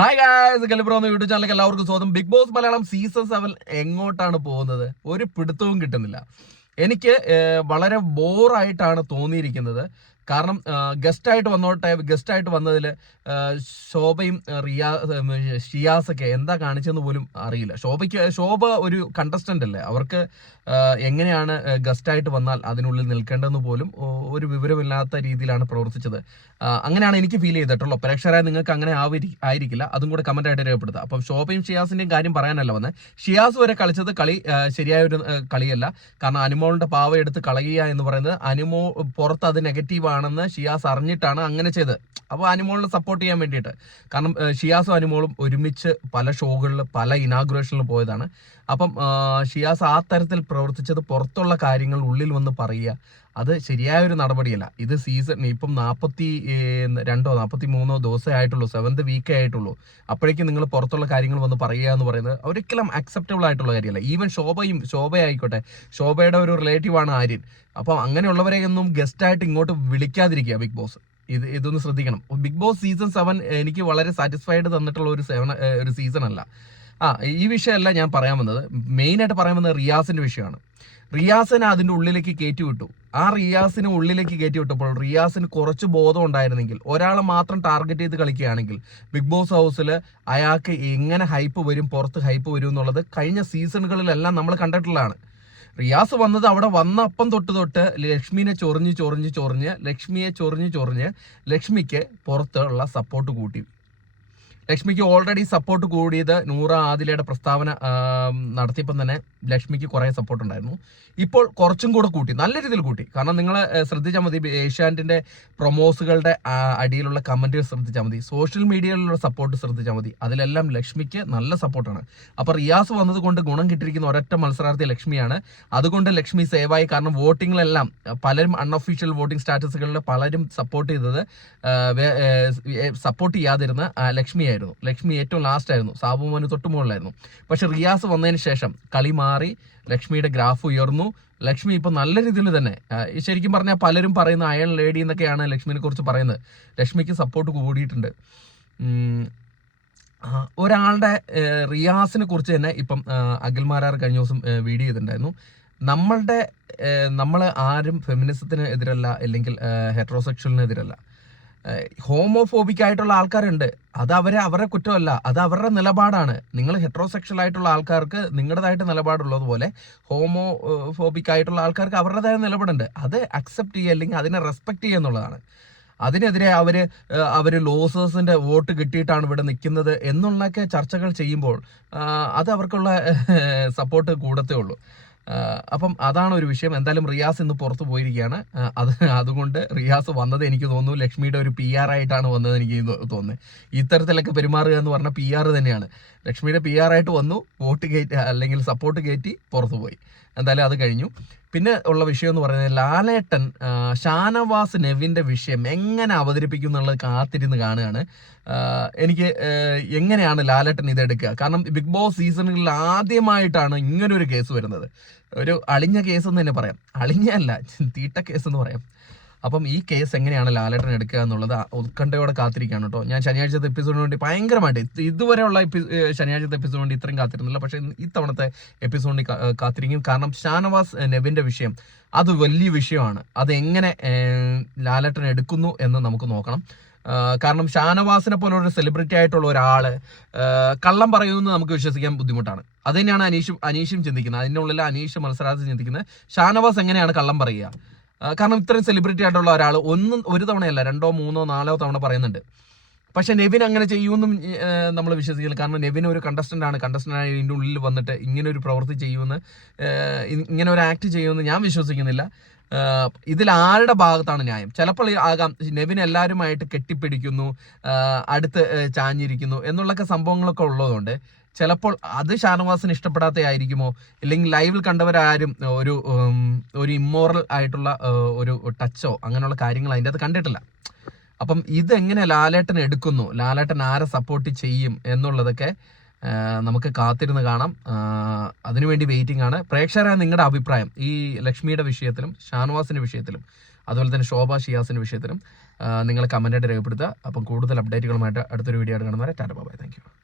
Hi guys, കലിബ്രോ എന്ന YouTube ചാനലിലേക്ക് എല്ലാവർക്കും സ്വാഗതം. ബിഗ് ബോസ് മലയാളം സീസൺ 7 എങ്ങോട്ടാണ് പോകുന്നത്? ഒരു പിടുത്തവും കിട്ടുന്നില്ല. എനിക്ക് വളരെ ബോറായിട്ടാണ് തോന്നിയിരിക്കുന്നത്. കാരണം ഗസ്റ്റായിട്ട് വന്നതിൽ ശോഭയും ഷിയാസൊക്കെ എന്താ കാണിച്ചെന്ന് പോലും അറിയില്ല. ശോഭ ഒരു കണ്ടസ്റ്റന്റ് അല്ലേ, അവർക്ക് എങ്ങനെയാണ് ഗസ്റ്റായിട്ട് വന്നാൽ അതിനുള്ളിൽ നിൽക്കേണ്ടതെന്ന് പോലും ഒരു വിവരമില്ലാത്ത രീതിയിലാണ് പ്രവർത്തിച്ചത്. അങ്ങനെയാണ് എനിക്ക് ഫീൽ ചെയ്തിട്ടുള്ളൂ. പ്രേക്ഷകരായ നിങ്ങൾക്ക് അങ്ങനെ ആയിരിക്കില്ല, അതും കൂടെ കമന്റ് ആയിട്ട് രേഖപ്പെടുത്തുക. അപ്പം ശോഭയും ഷിയാസിന്റെയും കാര്യം പറയാനല്ല വന്നത്. ഷിയാസ് വരെ കളിച്ചത് ശരിയായ ഒരു കളിയല്ല. കാരണം അനുമോളിന്റെ പാവ എടുത്ത് കളയുക എന്ന് പറയുന്നത്, പുറത്ത് അത് നെഗറ്റീവ് ആണെന്ന് ഷിയാസ് അറിഞ്ഞിട്ടാണ് അങ്ങനെ ചെയ്തത്. അപ്പോൾ അനുമോളിനെ സപ്പോർട്ട് ചെയ്യാൻ വേണ്ടിയിട്ട്. കാരണം ഷിയാസും അനുമോളും ഒരുമിച്ച് പല ഷോകളിൽ പല ഇനാഗുറേഷനിൽ പോയതാണ്. അപ്പം ഷിയാസ് ആ തരത്തിൽ പ്രവർത്തിച്ചത് പുറത്തുള്ള കാര്യങ്ങൾ ഉള്ളിൽ വന്ന് പറയുക, അത് ശരിയായ ഒരു നടപടിയല്ല. ഇത് സീസൺ ഇപ്പം 43 ദിവസമേ ആയിട്ടുള്ളൂ, 7th വീക്കേ ആയിട്ടുള്ളൂ. അപ്പോഴേക്കും നിങ്ങൾ പുറത്തുള്ള കാര്യങ്ങൾ വന്ന് പറയുക എന്ന് പറയുന്നത് ഒരിക്കലും അക്സെപ്റ്റബിൾ ആയിട്ടുള്ള കാര്യമല്ല. ഈവൻ ശോഭയായിക്കോട്ടെ, ശോഭയുടെ ഒരു റിലേറ്റീവാണ് ആര്യൻ. അപ്പം അങ്ങനെയുള്ളവരെയൊന്നും ഗസ്റ്റായിട്ട് ഇങ്ങോട്ട് വിളിക്കാതിരിക്കുക ബിഗ് ബോസ്. ഇതൊന്ന് ശ്രദ്ധിക്കണം. ബിഗ് ബോസ് സീസൺ 7 എനിക്ക് വളരെ സാറ്റിസ്ഫൈഡ് തന്നിട്ടുള്ള ഒരു സീസൺ അല്ല. ഈ വിഷയമല്ല ഞാൻ പറയാൻ വന്നത്. മെയിനായിട്ട് പറയാൻ വന്നത് റിയാസിന്റെ വിഷയമാണ്. റിയാസിനെ അതിന്റെ ഉള്ളിലേക്ക് കയറ്റി വിട്ടു. ആ റിയാസിനെ ഉള്ളിലേക്ക് കയറ്റി വിട്ടപ്പോൾ റിയാസിന് കുറച്ച് ബോധം ഉണ്ടായിരുന്നെങ്കിൽ, ഒരാളെ മാത്രം ടാർഗറ്റ് ചെയ്ത് കളിക്കുകയാണെങ്കിൽ ബിഗ് ബോസ് ഹൗസിൽ അയാൾക്ക് എങ്ങനെ ഹൈപ്പ് വരും, പുറത്ത് ഹൈപ്പ് വരും എന്നുള്ളത് കഴിഞ്ഞ സീസണുകളിലെല്ലാം നമ്മൾ കണ്ടിട്ടുള്ളതാണ്. റിയാസ് വന്നത് അവിടെ വന്നപ്പം തൊട്ട് ലക്ഷ്മിയെ ചൊറിഞ്ഞ് ലക്ഷ്മിക്ക് പുറത്തുള്ള സപ്പോർട്ട് കൂട്ടി. ലക്ഷ്മിക്ക് ഓൾറെഡി സപ്പോർട്ട് കൂടിയത് നൂറ ആദിലയുടെ പ്രസ്താവന നടത്തിയപ്പം തന്നെ ലക്ഷ്മിക്ക് കുറേ സപ്പോർട്ട് ഉണ്ടായിരുന്നു. ഇപ്പോൾ കുറച്ചും കൂടെ കൂട്ടി, നല്ല രീതിയിൽ കൂട്ടി. കാരണം നിങ്ങൾ ശ്രദ്ധിച്ചാൽ മതി, ഏഷ്യാനെറ്റിന്റെ പ്രൊമോസുകളുടെ അടിയിലുള്ള കമന്റുകൾ ശ്രദ്ധിച്ചാൽ മതി, സോഷ്യൽ മീഡിയയിലുള്ള സപ്പോർട്ട് ശ്രദ്ധിച്ചാൽ മതി, അതിലെല്ലാം ലക്ഷ്മിക്ക് നല്ല സപ്പോർട്ടാണ്. അപ്പോൾ റിയാസ് വന്നത് കൊണ്ട് ഗുണം കിട്ടിയിരിക്കുന്ന ഒരൊറ്റ മത്സരാർത്ഥി ലക്ഷ്മിയാണ്. അതുകൊണ്ട് ലക്ഷ്മി സേവായി. കാരണം വോട്ടിങ്ങിലെല്ലാം പലരും അൺഒഫീഷ്യൽ വോട്ടിംഗ് സ്റ്റാറ്റസുകളിൽ പലരും സപ്പോർട്ട് ചെയ്യാതിരുന്ന ലക്ഷ്മിയായിരുന്നു. ലക്ഷ്മി ഏറ്റവും ലാസ്റ്റ് ആയിരുന്നു, സാബുമോന് തൊട്ട് മുകളിലായിരുന്നു. പക്ഷെ റിയാസ് വന്നതിന് ശേഷം കളി മാറി, ലക്ഷ്മിയുടെ ഗ്രാഫ് ഉയർന്നു. ലക്ഷ്മി ഇപ്പൊ നല്ല രീതിയിൽ തന്നെ, ശരിക്കും പറഞ്ഞാൽ പലരും പറയുന്ന അയൺ ലേഡി എന്നൊക്കെയാണ് ലക്ഷ്മിനെ കുറിച്ച് പറയുന്നത്. ലക്ഷ്മിക്ക് സപ്പോർട്ട് കൂടിയിട്ടുണ്ട്. ഒരാളുടെ റിയാസിനെ കുറിച്ച് തന്നെ ഇപ്പം അഖിൽമാരാർ കഴിഞ്ഞ ദിവസം വീഡിയോ ചെയ്തിട്ടുണ്ടായിരുന്നു. നമ്മൾ ആരും ഫെമിനിസത്തിന് എതിരല്ല, അല്ലെങ്കിൽ ഹെറ്ററോസെക്ഷലിന് എതിരല്ല. ഹോമോഫോബിക് ആയിട്ടുള്ള ആൾക്കാരുണ്ട്, അത് അവരുടെ കുറ്റമല്ല, അത് അവരുടെ നിലപാടാണ്. നിങ്ങൾ ഹെറ്ററോസെക്ഷൽ ആയിട്ടുള്ള ആൾക്കാർക്ക് നിങ്ങളുടേതായിട്ട് നിലപാടുള്ളതുപോലെ ഹോമോഫോബിക് ആയിട്ടുള്ള ആൾക്കാർക്ക് അവരുടേതായ നിലപാടുണ്ട്. അത് അക്സെപ്റ്റ് ചെയ്യുക, അല്ലെങ്കിൽ അതിനെ റെസ്പെക്ട് ചെയ്യുക എന്നുള്ളതാണ്. അതിനെതിരെ അവര് ലോസേഴ്സിന്റെ വോട്ട് കിട്ടിയിട്ടാണ് ഇവിടെ നിൽക്കുന്നത് എന്നുള്ളൊക്കെ ചർച്ചകൾ ചെയ്യുമ്പോൾ അത് അവർക്കുള്ള സപ്പോർട്ട് കൂടത്തേ ഉള്ളൂ. അപ്പം അതാണ് ഒരു വിഷയം. എന്തായാലും റിയാസ് ഇന്ന് പുറത്തു പോയിരിക്കുകയാണ്. അതുകൊണ്ട് റിയാസ് വന്നത് എനിക്ക് തോന്നുന്നു ലക്ഷ്മിയുടെ ഒരു PR ആയിട്ടാണ് വന്നത് എനിക്ക് തോന്നുന്നത്. ഇത്തരത്തിലൊക്കെ പെരുമാറുക എന്ന് പറഞ്ഞാൽ PR തന്നെയാണ്. ലക്ഷ്മിയുടെ PR ആയിട്ട് വന്നു, വോട്ട് കയറ്റി അല്ലെങ്കിൽ സപ്പോർട്ട് കയറ്റി പുറത്തു പോയി. എന്തായാലും അത് കഴിഞ്ഞു. പിന്നെ ഉള്ള വിഷയം എന്ന് പറയുന്നത്, ലാലേട്ടൻ ഷാനവാസ് നെവിന്റെ വിഷയം എങ്ങനെ അവതരിപ്പിക്കും എന്നുള്ളത് കാത്തിരുന്ന് കാണുകയാണ്. എനിക്ക് എങ്ങനെയാണ് ലാലേട്ടൻ ഇതെടുക്കുക? കാരണം ബിഗ് ബോസ് സീസണുകളിൽ ആദ്യമായിട്ടാണ് ഇങ്ങനൊരു കേസ് വരുന്നത്. ഒരു അളിഞ്ഞ കേസ് എന്ന് തന്നെ പറയാം, അളിഞ്ഞല്ല, തീട്ട കേസ് എന്ന് പറയാം. അപ്പം ഈ കേസ് എങ്ങനെയാണ് ലാലേട്ടൻ എടുക്കുക എന്നുള്ളത് ഉത്കണ്ഠയോടെ കാത്തിരിക്കുകയാണ് കേട്ടോ. ഞാൻ ശനിയാഴ്ചത്തെ എപ്പിസോഡിന് വേണ്ടി ഭയങ്കരമായിട്ട്, ഇതുവരെയുള്ള ശനിയാഴ്ചത്തെ എപ്പിസോഡിന് വേണ്ടി ഇത്രയും കാത്തിരുന്നില്ല. പക്ഷേ ഇത്തവണത്തെ എപ്പിസോഡിന് കാത്തിരിക്കും. കാരണം ഷാനവാസ് നെവിന്റെ വിഷയം അത് വലിയ വിഷയമാണ്. അത് എങ്ങനെ ലാലേട്ടൻ എടുക്കുന്നു എന്ന് നമുക്ക് നോക്കണം. കാരണം ഷാനവാസിനെ പോലെ ഒരു സെലിബ്രിറ്റി ആയിട്ടുള്ള ഒരാള് കള്ളം പറയുമെന്ന് നമുക്ക് വിശ്വസിക്കാൻ ബുദ്ധിമുട്ടാണ്. അത് തന്നെയാണ് അനീഷും ചിന്തിക്കുന്നത്. അതിൻ്റെ ഉള്ളിൽ അനീഷ് മത്സരാർത്ഥി ചിന്തിക്കുന്നത്, ഷാനവാസ് എങ്ങനെയാണ് കള്ളം പറയുക? കാരണം ഇത്രയും സെലിബ്രിറ്റി ആയിട്ടുള്ള ഒരാൾ ഒരു തവണയല്ല, 2, 3, 4 തവണ പറയുന്നുണ്ട്. പക്ഷെ നെവിൻ അങ്ങനെ ചെയ്യുമെന്നും നമ്മൾ വിശ്വസിക്കില്ല. കാരണം നെവിൻ ഒരു കണ്ടസ്റ്റന്റ് ആയി ഇതിൻ്റെ ഉള്ളിൽ വന്നിട്ട് ഇങ്ങനെ ഒരു പ്രവൃത്തി ചെയ്യുമെന്ന്, ഇങ്ങനെ ഒരു ആക്ട് ചെയ്യുമെന്ന് ഞാൻ വിശ്വസിക്കുന്നില്ല. ഇതിൽ ആരുടെ ഭാഗത്താണ് ന്യായം? ചിലപ്പോൾ ആകാം നെവിൻ എല്ലാവരുമായിട്ട് കെട്ടിപ്പിടിക്കുന്നു, അടുത്ത് ചാഞ്ഞിരിക്കുന്നു എന്നുള്ളൊക്കെ സംഭവങ്ങളൊക്കെ ഉള്ളതുകൊണ്ട് ചിലപ്പോൾ അത് ഷാനവാസിന് ഇഷ്ടപ്പെടാത്ത ആയിരിക്കുമോ, ഇല്ലെങ്കിൽ ലൈവിൽ കണ്ടവരാരും ഒരു ഇമ്മോറൽ ആയിട്ടുള്ള ഒരു ടച്ചോ അങ്ങനെയുള്ള കാര്യങ്ങൾ അതിൻ്റെ അത് കണ്ടിട്ടില്ല. അപ്പം ഇതെങ്ങനെ ലാലേട്ടൻ എടുക്കുന്നു, ലാലേട്ടൻ ആരെ സപ്പോർട്ട് ചെയ്യും എന്നുള്ളതൊക്കെ നമുക്ക് കാത്തിരുന്ന് കാണാം. അതിനുവേണ്ടി വെയിറ്റിംഗ് ആണ്. പ്രേക്ഷകരായ നിങ്ങളുടെ അഭിപ്രായം ഈ ലക്ഷ്മിയുടെ വിഷയത്തിലും ഷാനവാസിന്റെ വിഷയത്തിലും അതുപോലെ തന്നെ ശോഭ ഷിയാസിന്റെ വിഷയത്തിലും നിങ്ങൾ കമൻറ്റായിട്ട് രേഖപ്പെടുത്തുക. അപ്പം കൂടുതൽ അപ്ഡേറ്റുകളുമായിട്ട് അടുത്തൊരു വീഡിയോ ആയിട്ട് കാണുന്നവരെ ടാറ്റ ബൈ. Thank you.